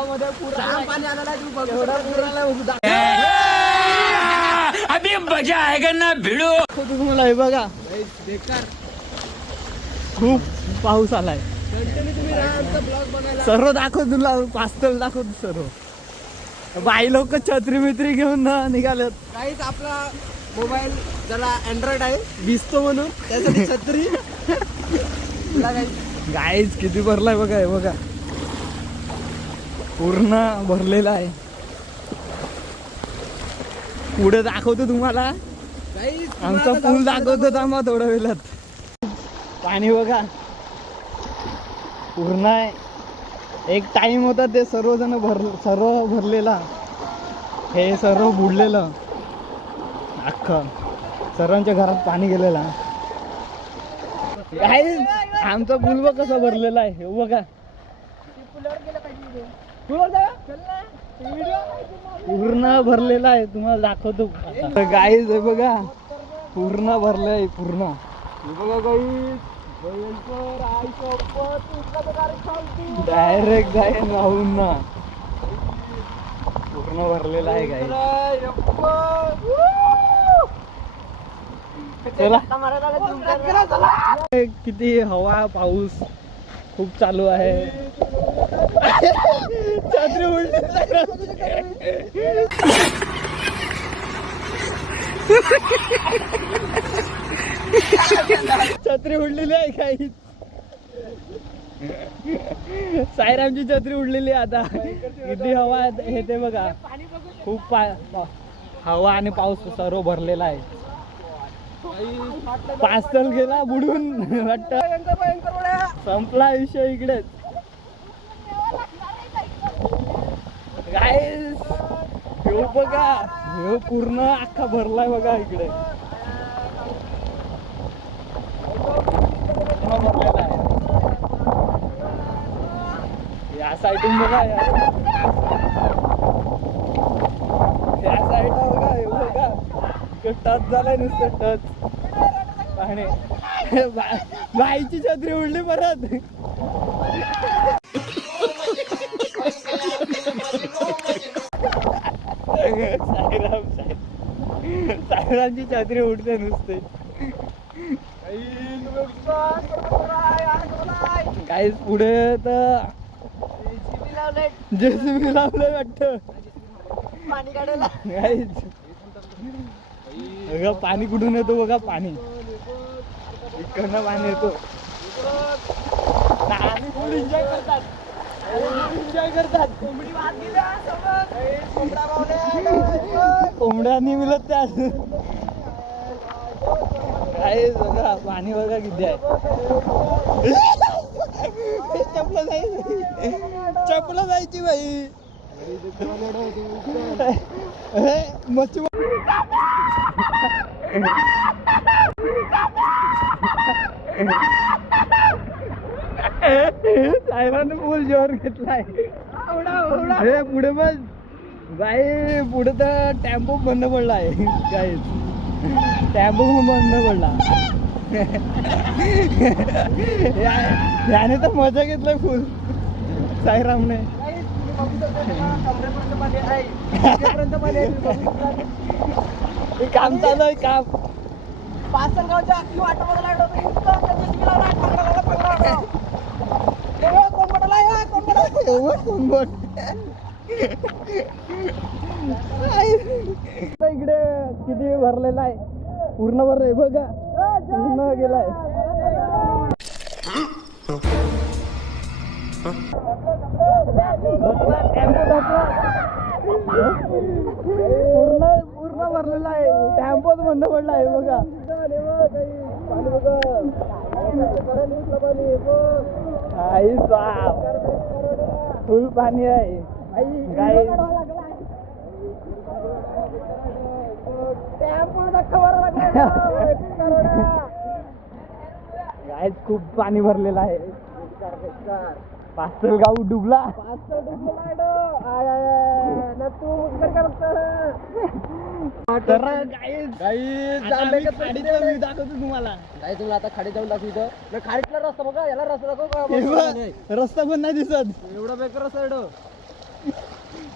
गावामध्ये पाणी आलेला अभी मजा आएगा ना भिडो. तुम्हाला हे बघा बेकार खूप पाऊस आलाय. सर्व दाखव तुला पास्तल दाखवतो सर्व. बाई लोक छत्री मित्री घेऊन निघालेत. काहीच आपला मोबाईल ज्याला अँड्रॉइड आहे दिसतो म्हणून त्यासाठी छत्री गाईज किती भरलाय बघा. हे बघा पूर्ण भरलेला आहे. पुढे दाखवतो तुम्हाला. आमचा पूल दाखवतो थांबा थोड्या वेळात. पाणी बघा पूर्ण आहे. एक टाइम होता ते सर्वजण सर्व भरलेला. हे सर्व बुडलेलं अख्खं. सर्वांच्या घरात पाणी गेलेला. आमचा पूल बघ कसा भरलेला आहे. हे बघा पूर्ण भरलेला आहे. तुम्हाला दाखवतो गाईज. हे बघा पूर्ण भरलंय पूर्ण. डायरेक्ट जाईन राहून ना. पूर्ण भरलेला आहे गाईज. किती हवा पाऊस खूप चालू आहे. छत्री उडली. छत्री उडलेली आहे काही. साईरामची छत्री उडलेली आता. किती हवा हे ते बघा. खूप हवा आणि पाऊस सर्व भरलेला आहे. पास्तल गेला बुडून वाटत. संपला विषय इकडेच. गाईस ह्यो बघा ह्यो पूर्ण अख्खा भरलाय बघा इकडे. भरलेला आहे. या साईडून बघा. या साईड बघा. हे बघा टच झालाय नुसतं टच. पाणी बाईची छत्री उडली परत. साईरामची छत्री उडते नुसते. काही पुढे तर जेसीबी लावलंय वाटतं पाणी काढायला. बघा पाणी कुठून येतो बघा. पाणी इकडनं पाणी येतो. एन्जॉय करतात. एन्जॉय करतात. कोंबड्या नाही मिळत त्या. काय बघा पाणी बघा किती आहे. चपला जायची. चपला जायची बाई. मच्छी साहेबांनी पूल जोर घेतलाय. हे पुढे बस बाई. पुढे तर टेम्पो बंद पडला आहे. काय टेम्पो बंद पडला. याने तर मजा घेतलाय फुल साईरामने. काम चालू आहे काम. पासलगावच्या अख्खी वाटामध्ये लाईट होती. इकडे किती भरलेला आहे. पूर्ण भरलंय बघा. पूर्ण गेलाय. पूर्ण पूर्ण भरलेला आहे. टेम्पोच बंद पडला आहे बघा. आई बाप फुल पाणी आहे. गाईज खूप पाणी भरलेलं आहे. पास्तलगाव डुबला. दाखवतो तुम्हाला. नाही तुम्ही आता खाडी जाऊन दाखवतो. खाडीतला रस्ता बघा. याला रस्ता दाखव. रस्ता पण नाही दिसत. एवढा बेकार रस्ता.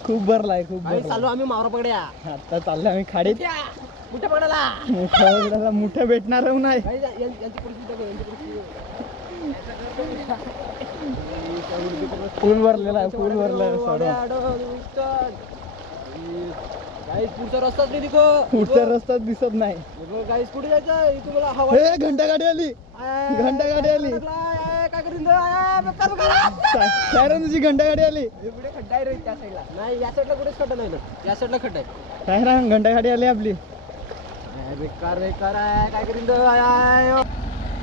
खूप भरलाय खूप भाई भरलाय. चालू आम्ही मावरा पकड्या आता चाललोय आम्ही खाडीत. कुठे पकडायला मुठ्या भेटणार नाही. भाई यांची परिस्थिती बघ, यांची परिस्थिती फुल भरलेला आहे फुल भरलाय सर्व. गाईस पुढचा रस्ताच नाही दिको. पुढचा रस्ता दिसत नाही. गाईस पुढे जायचं इथून मला हवा हे घंटा गाडी आली. घंटा गाडी आली. काय करीन काय रे तुझी घंटा गाडी आली. पुढे खड्डा आहे रे त्या साईडला. नाही या साईडला कुठेच खड्डा नाही ना, या साईडला खड्डा आहे. काय ना घंटा गाडी आली आपली. बेकार बेकार आहे. काय करीन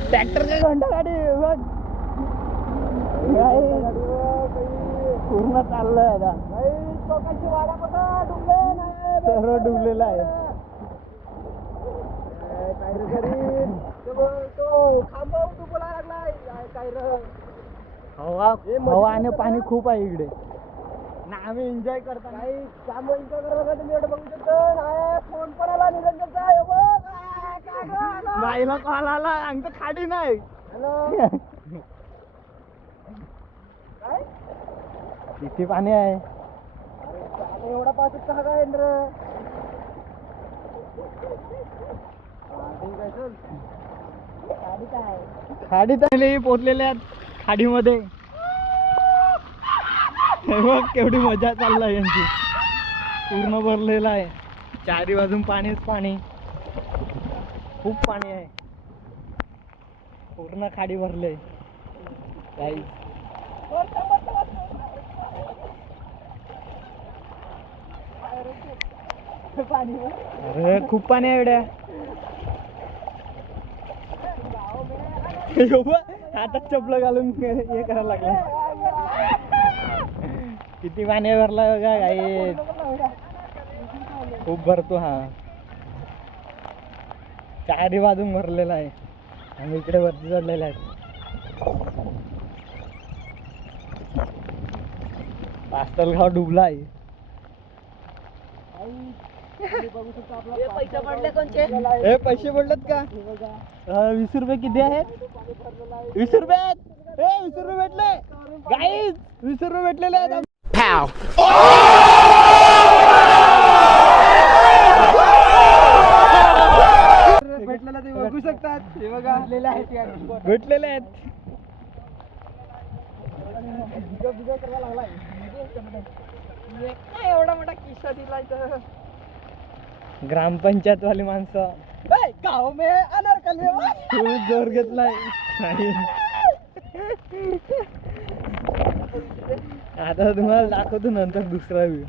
ट्रॅक्टरची घंटा गाडी बघ. पूर्ण चाललंय आता. सर्व डुबलेला आहे. हवा आणि पाणी खूप आहे इकडे ना. आम्ही एन्जॉय करतो. बाईला कॉल आला आमचं खाडी नाही. किती पाणी आहे. एवढा पाऊस कसा काय खाडीत पोचलेले आहेत खाडीमध्ये. हे बघ केवढी मजा चाललाय यांची. पूर्ण भरलेला आहे चारी बाजून पाणीच पाणी. खूप पाणी आहे. पूर्ण खाडी भरले काही. अरे खूप पाणी आहे एवढ्या. आता चपलं घालून हे करायला लागलं. किती पाणी भरला बघा काही. खूप भरतो हा. चारी बाजून भरलेला आहे. आम्ही इकडे वरती चढलेला आहे. पास्तलगाव डुबला आहे. पैसे पडले कोणचे. हे पैसे पडलेत का. 20 रुपये किती आहेत. 20 रुपये आहेत. 20 रुपये भेटले गाईज. 20 रुपये भेटलेले आहेत. भेटलेला ते बघू शकतात. हे बघा भेटलेले आहेत. एवढा मोठा किस्सा दिलाय तर ग्रामपंचायत वाली माणसं गाव में अनारकली. खूप जोर घेतलाय. आता तुम्हाला दाखवतो नंतर दुसरा व्ह्यू.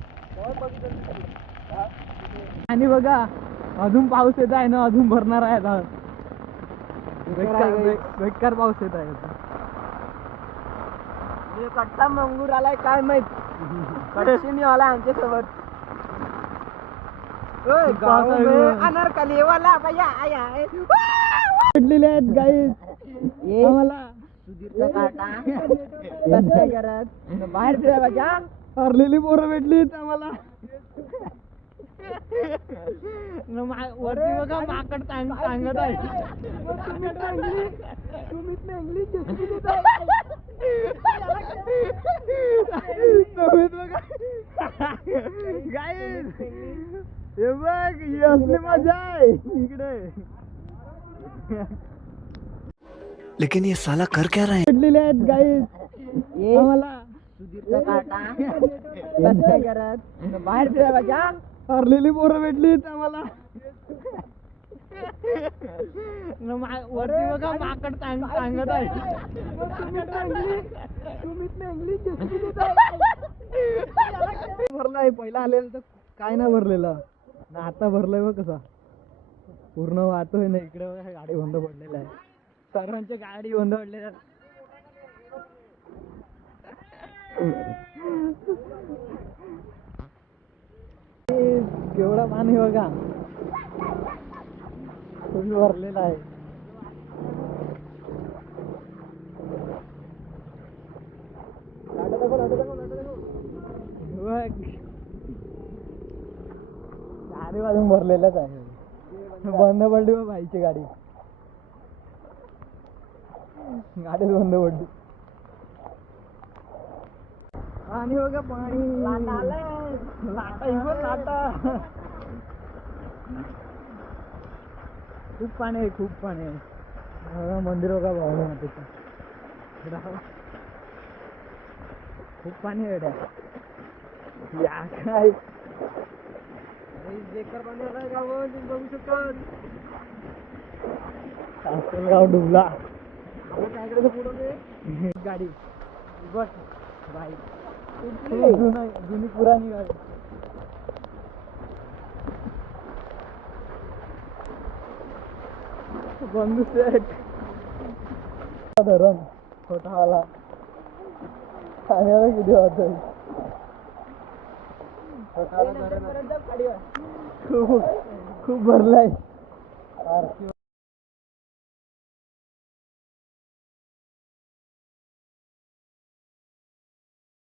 आणि बघा अजून पाऊस येत आहे ना. अजून भरणार आहे आता. बेकार पाऊस येत आहे. कट्टा मंगूर आलाय काय माहित. कटशिनी आला आमच्या सोबत. अनारकली वाला भैया आया है. भेटलेले आहेत गाईज आम्हाला. बाहेर फिरा बघा. हरलेली पोरं भेटलीत आम्हाला. वरती बघा माकड सांगत आहे. गाईज हे बघ ही असली मजा आहे इकडे. लेकिन ये साला कर क्या रहा है. भेटलेले आहेत गाईज आम्हाला. बाहेर फिरा बघा. हरलेली पोरं भेटलीत आम्हाला. वरती बघा माकड सांगत आहे. भरलाय पहिला आलेलं तर काय नाही भरलेलं ना. आता भरलाय बघ कसा. पूर्ण वाहतोय ना. इकडे बघा गाडी बंद पडलेला आहे. सर्वांच्या गाडी बंद पडलेल्या. केवढा पाणी बघा. फुल भरलेला आहे. चारी बाजून भरलेलाच आहे. बंद पडली बा भाईची गाडी. गाडी बंद पडली. पाणी बघा पाणी लाटा इवन लाटा खूप पाणी आहे खूप पाणी आहे बघा मंदिर बघा भावना मातेचं खूप पाणी आहे या काय बेकार पाणी आलाय गावात तुम्ही बघू शकता सासरगाव डुबला आपण काय करायचं पुढे गाडी बस बाईक जुनी पुराणी गाडी बंधू सेट धरण छोटा आला ठाण्याला किती वाजता खूप खूप भरलाय